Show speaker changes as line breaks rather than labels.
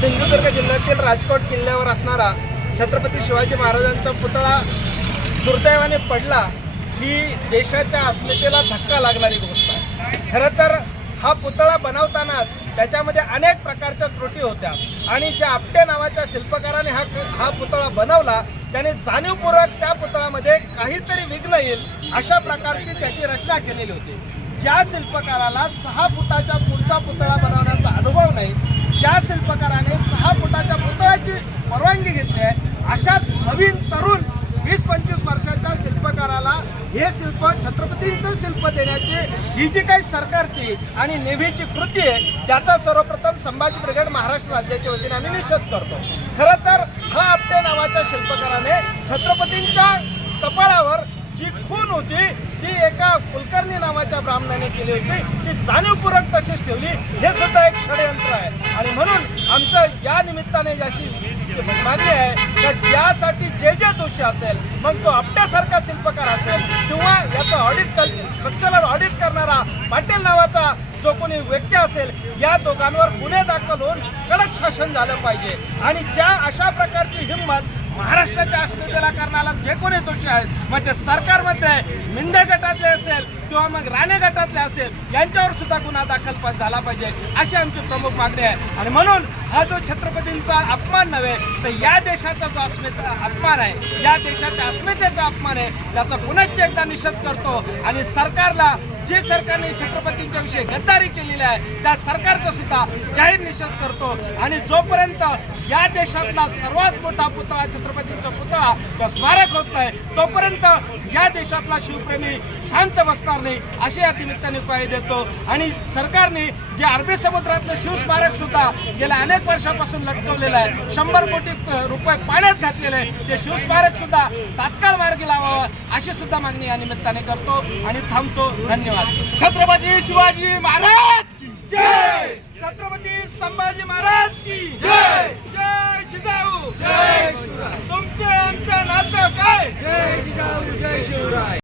सिंधुदुर्ग जिल्ह्यातील राजकोट किल्ल्यावर असणारा छत्रपती शिवाजी महाराजांचा पुतळा दुर्दैवाने पडला ही देशाच्या अस्मितेला धक्का लागणारी गोष्ट आहे. खरं तर हा पुतळा बनवताना त्याच्यामध्ये अनेक प्रकारच्या त्रुटी होत्या आणि ज्या आपटे नावाच्या शिल्पकाराने हा हा पुतळा बनवला त्याने जाणीवपूर्वक त्या पुतळ्यामध्ये काहीतरी विघ्न येईल अशा प्रकारची त्याची रचना केलेली होती. ज्या शिल्पकाराला सहा फुटाच्या पुढचा पुतळा बनवण्याचा अनुभव नाही ज्या शिल्पकाराने सहा फुटाच्या पुतळ्याची परवानगी घेतली आहे अशा नवीन तरुण वीस पंचवीस वर्षाच्या शिल्पकाराला हे शिल्प छत्रपतींचं शिल्प देण्याची ही जी काही सरकारची आणि नेव्हीची कृती आहे त्याचा सर्वप्रथम संभाजी ब्रिगेड महाराष्ट्र राज्याच्या वतीने आम्ही निषेध करतो. खरं तर हा आपटे नावाच्या शिल्पकाराने छत्रपतींच्या कपाळावर जी खून होती ती एक कुलकर्णी नावाच्या ब्राह्मणाने केली होती. ती जाणीवपूर्वक तशीच ठेवली. हे सुद्धा एक षडयंत्र आहे. आणि म्हणून आमचं या निमित्ताने अशी मान्य आहे का यासाठी जे जे दोषी असेल मग तो आपल्यासारखा शिल्पकार असेल किंवा याचं ऑडिट कर स्ट्रक्चरल ऑडिट करणारा पाटील नावाचा जो कोणी व्यक्ती असेल या दोघांवर गुन्हे दाखल होऊन कडक शासन झालं पाहिजे. आणि ज्या अशा प्रकारची हिंमत महाराष्ट्राच्या अस्मितेला करणारा जे कोणी दोषी आहेत मग ते सरकारमध्ये मिंदे गटातले असेल किंवा मग राणे गटातले असेल यांच्यावर सुद्धा गुन्हा दाखल झाला पाहिजे अशी आमची प्रमुख मागणी आहे. आणि म्हणून हा जो छत्रपतींचा अपमान नव्हे तर या देशाचा जो अस्मिता अपमान आहे या देशाच्या अस्मितेचा अपमान आहे त्याचा पुनश्च एकदा निषेध करतो आणि सरकारला जे सरकारने छत्रपतींच्या विषयी गद्दारी केलेली आहे त्या सरकारचा सुद्धा जाहीर निषेध करतो. आणि जोपर्यंत या देशातला सर्वात मोठा पुतळा छत्रपतींचा पुतळा तो स्मारक होत नाही तोपर्यंत देशातला शिवप्रेमी शांत बसणार नाही असे या निमित्ताने उपाय देतो. आणि सरकारने जे अरबी समुद्रातलं शिवस्मारक सुद्धा गेल्या अनेक वर्षापासून लटकवलेलं आहे शंभर कोटी रुपये पाण्यात घातलेले आहे ते शिवस्मारक सुद्धा तात्काळ मार्गी लावावं अशी सुद्धा मागणी या निमित्ताने करतो आणि थांबतो. धन्यवाद. छत्रपती शिवाजी महाराज की जय! छत्रपती